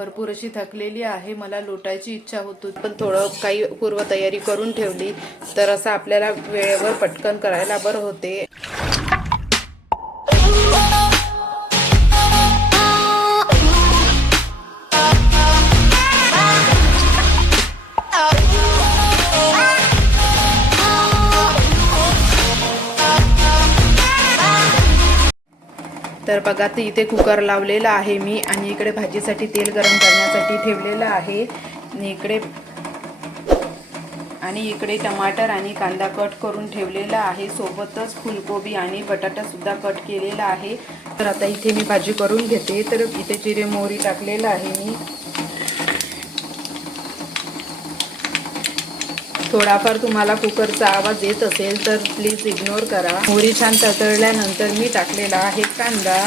भरपूर अशी थकलेली आहे, मला लोटायची इच्छा होती, पण थोडं काही पूर्वतयारी करून ठेवली तर असं आपल्याला वेळेवर पटकन करायला बरं होते. तर बघा, ते इथे कुकर लावलेला आहे मी आणि इकडे भाजीसाठी तेल गरम करण्यासाठी ठेवलेलं आहे. इकडे टमाटर आणि कांदा कट करून ठेवलेला आहे, सोबतच फुलकोबी आणि बटाटा सुद्धा कट केलेला आहे. तर आता इथे मी भाजी करून घेते. तर इथे जिरे मोहरी टाकलेलं आहे मी. थोडाफार तुम्हाला कुकरचा आवाज येत असेल तर प्लीज इग्नोर करा. मोहरी छान तळल्यानंतर मी टाकलेला आहे कांदा.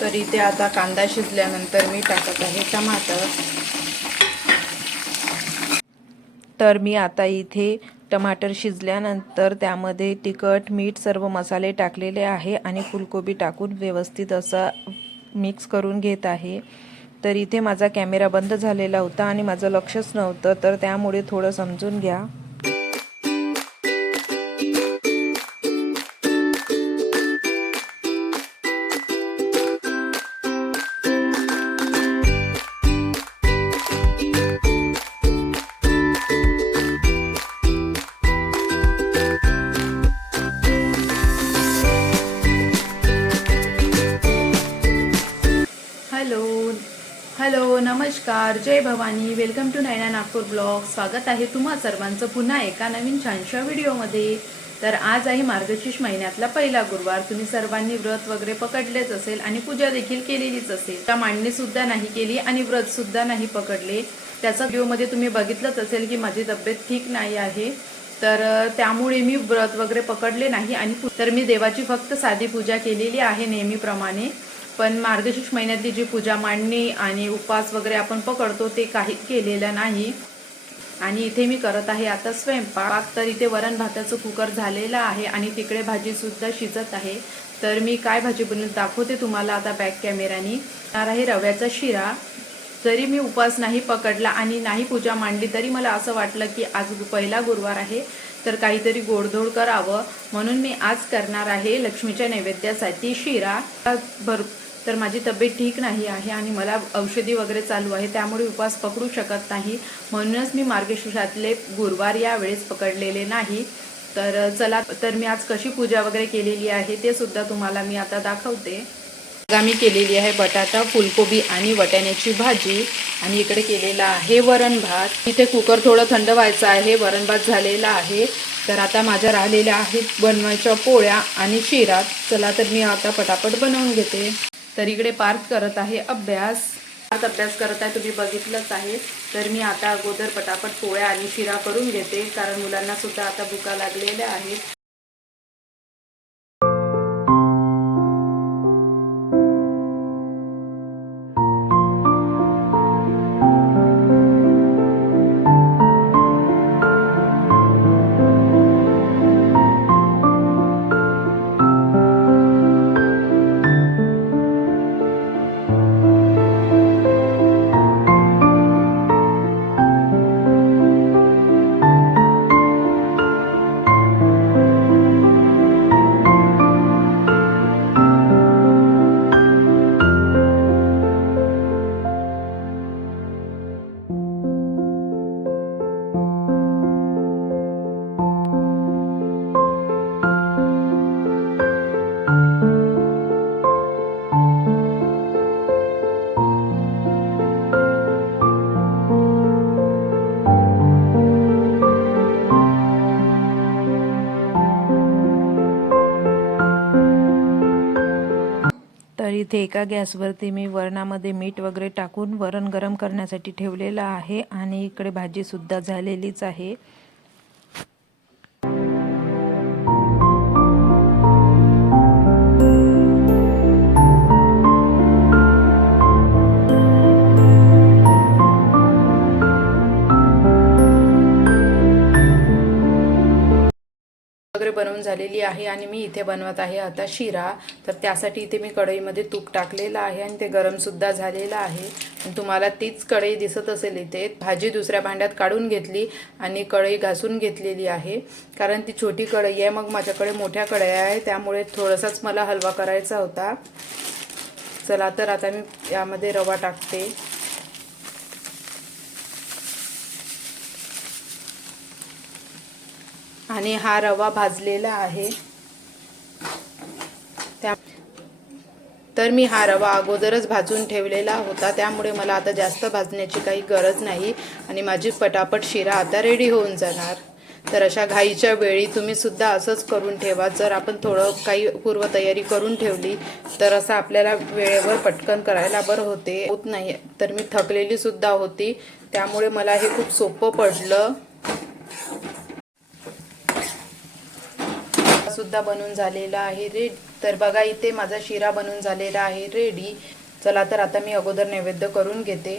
तर इथे आता कांदा शिजल्यानंतर मी टाकत आहे टमाटर. तर मी आता इथे टमाटर शिजल्यानंतर त्यामध्ये तिखट, मीठ, सर्व मसाले टाकलेले आहे आणि फुलकोबी टाकून व्यवस्थित असा मिक्स करून घेत आहे. तर इथे माझा कॅमेरा बंद झालेला होता आणि माझं लक्षच नव्हतं, तर त्यामुळे थोडं समजून घ्या. हॅलो नमस्कार, जय Bhavani. Welcome to Naina Nagpur blog. स्वागत आहे तुम्हा सर्वांचं पुन्हा एका नवीन छानशा व्हिडिओमध्ये. तर आज आहे मार्गशीर्ष महिन्यातला पहिला गुरुवार. तुम्ही सर्वांनी व्रत वगैरे पकडलेच असेल आणि पूजा देखील केलेलीच असेल. त्या मांडणी सुद्धा नाही केली आणि व्रत सुद्धा नाही पकडले. त्याचा व्हिडिओमध्ये तुम्ही बघितलंच असेल की माझी तब्येत ठीक नाही आहे, तर त्यामुळे मी व्रत वगैरे पकडले नाही. आणि तर मी देवाची फक्त साधी पूजा केलेली आहे नेहमीप्रमाणे. पण मार्गशीर्ष महिन्यातली जी पूजा, मांडणी आणि उपवास वगैरे आपण पकडतो ते काही केलेलं नाही. आणि इथे मी करत आहे आता स्वयंपाक. तर इथे वरण भाताचं कुकर झालेलं आहे आणि तिकडे भाजी सुद्धा शिजत आहे. तर मी काय भाजी बनवून दाखवते तुम्हाला आता बॅक कॅमेरानी. तर आहे रव्याचा शिरा. जरी मी उपवास नाही पकडला आणि नाही पूजा मांडली तरी मला असं वाटलं की आज पहिला गुरुवार आहे तर काहीतरी गोडधोड करावं, म्हणून मी आज करणार आहे लक्ष्मीच्या नैवेद्यासाठी शिरा. तर माझी तब्येत ठीक नाही आहे आणि मला औषधी वगैरे चालू आहे, त्यामुळे उपवास पकडू शकत नाही. म्हणूनच मी मार्गशीर्षातले गुरुवार यावेळेस पकडलेले नाही. तर चला, तर मी आज कशी पूजा वगैरे केलेली आहे ते सुद्धा तुम्हाला मी आता दाखवते. मी केलेली आहे बटाटा, फुलकोबी आणि वाटाण्याची भाजी आणि इकडे केलेला आहे वरण भात. इथे कुकर थोडं थंड व्हायचं आहे, वरण भात झालेला आहे. तर आता माझ्या राहिलेल्या आहेत बनवायच्या पोळ्या आणि शिरा. चला, तर मी आता पटापट बनवून घेते. तर इकडे पार्थ करत आहे अभ्यास करत आहे, तुम्ही बघितलंच आहे. तर मी आता अगोदर पटापट पोळ्या आणि शिरा करून घेते, कारण मुलांना सुद्धा आता भुका लागलेल्या आहेत. तर इथे एका गॅसवरती मी वरणामध्ये मीठ वगैरे टाकून वरण गरम करण्यासाठी ठेवलेलं आहे आणि इकडे भाजी सुद्धा झालेलीच आहे. वगैरे बनवून झालेली आहे आणि मी इथे बनवत आहे आता शिरा. तर त्यासाठी इथे मी कढईमध्ये तूप टाकलेलं आहे आणि ते गरमसुद्धा झालेलं आहे. आणि तुम्हाला तीच कढई दिसत असेल. इथे भाजी दुसऱ्या भांड्यात काढून घेतली आणि कढई घासून घेतलेली आहे, कारण ती छोटी कढई आहे. मग माझ्याकडे मोठ्या कढया आहे, त्यामुळे थोडासाच मला हलवा करायचा होता. चला तर आता मी यामध्ये रवा टाकते. आणि हा रवा भाजलेला आहे. तर मी हा रवा अगोदरच भाजून ठेवलेला होता, त्यामुळे मला आता जास्त भाजण्याची काही गरज नाही आणि माझी पटापट शिरा आता रेडी होऊन जाणार. तर अशा घाईच्या वेळी तुम्ही सुद्धा असंच करून ठेवा. जर आपण थोडं काही पूर्वतयारी करून ठेवली तर असं आपल्याला वेळेवर पटकन करायला बरं होत नाही. तर मी थकलेली सुद्धा होती, त्यामुळे मला हे खूप सोपं पडलं. सुद्धा बनून झालेला आहे रेडी. तर बघा इथे माझा शिरा बनून झालेला आहे रेडी. चला तर आता मी अगोदर नैवेद्य करून घेते.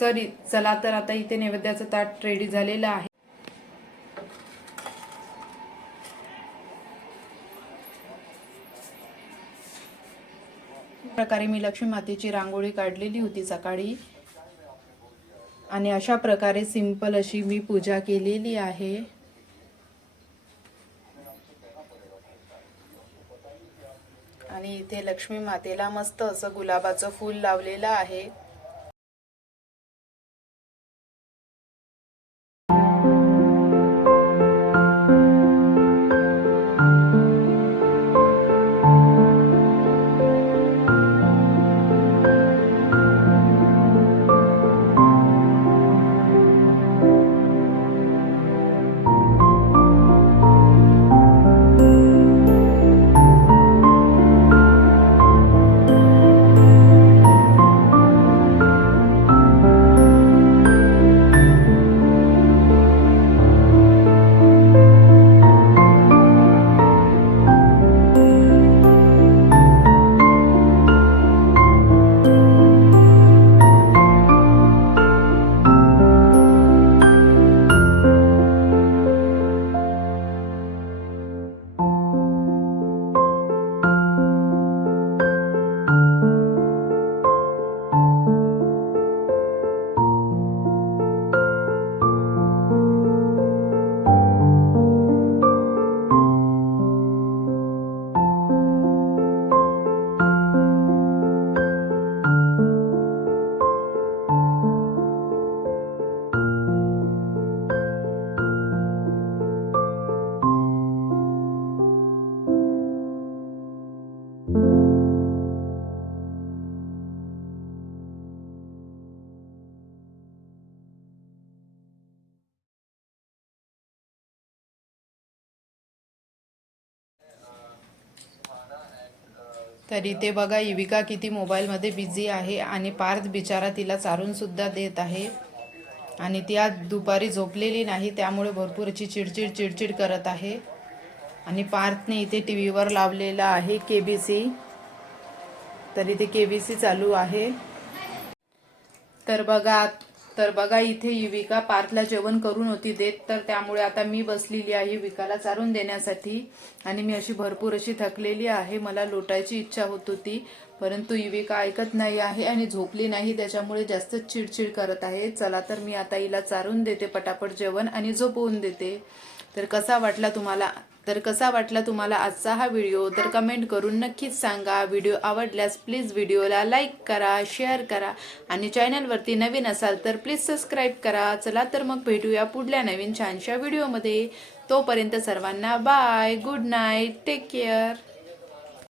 चला तर आता इथे नैवेद्याचं ताट रेडी झालेलं आहे. प्रकारे मी लक्ष्मी मातेची रांगोळी काढलेली होती सकाळी आणि अशा प्रकारे सिंपल अशी मी पूजा केलेली आहे. आणि इथे लक्ष्मी मातेला मस्त असं गुलाबाचं फूल लावलेलं आहे. तर इथे बघा युविका किती मोबाईलमध्ये बिझी आहे आणि पार्थ बिचारा तिला चारून सुद्धा देत आहे. आणि ती आज दुपारी झोपलेली नाही, त्यामुळे भरपूर अशी चिडचिड करत आहे. आणि पार्थने इथे टीव्हीवर लावलेला आहे KBC. तर इथे KBC चालू आहे. तर बघा इथे युविका पार्थला जेवण करून होती देत, तर त्यामुळे आता मी बसलेली आहे युविकाला चारून देण्यासाठी. आणि मी अशी भरपूर अशी थकलेली आहे. मला लोटायची इच्छा होत होती, परंतु युविका ऐकत नाही आहे आणि झोपली नाही, त्याच्यामुळे जास्त चिडचिड करत आहे. चला तर मी आता हिला चारून देते पटापट जेवण आणि झोपवून देते. तर कसा वाटला तुम्हाला आजचा हा व्हिडिओ तर कमेंट करून नक्कीच सांगा. व्हिडिओ आवडल्यास प्लीज व्हिडिओला लाईक करा, शेअर करा आणि चॅनलवरती नवीन असाल तर प्लीज सबस्क्राईब करा. चला तर मग भेटूया पुढल्या नवीन छानशा व्हिडिओमध्ये. तोपर्यंत सर्वांना bye, good night, take care.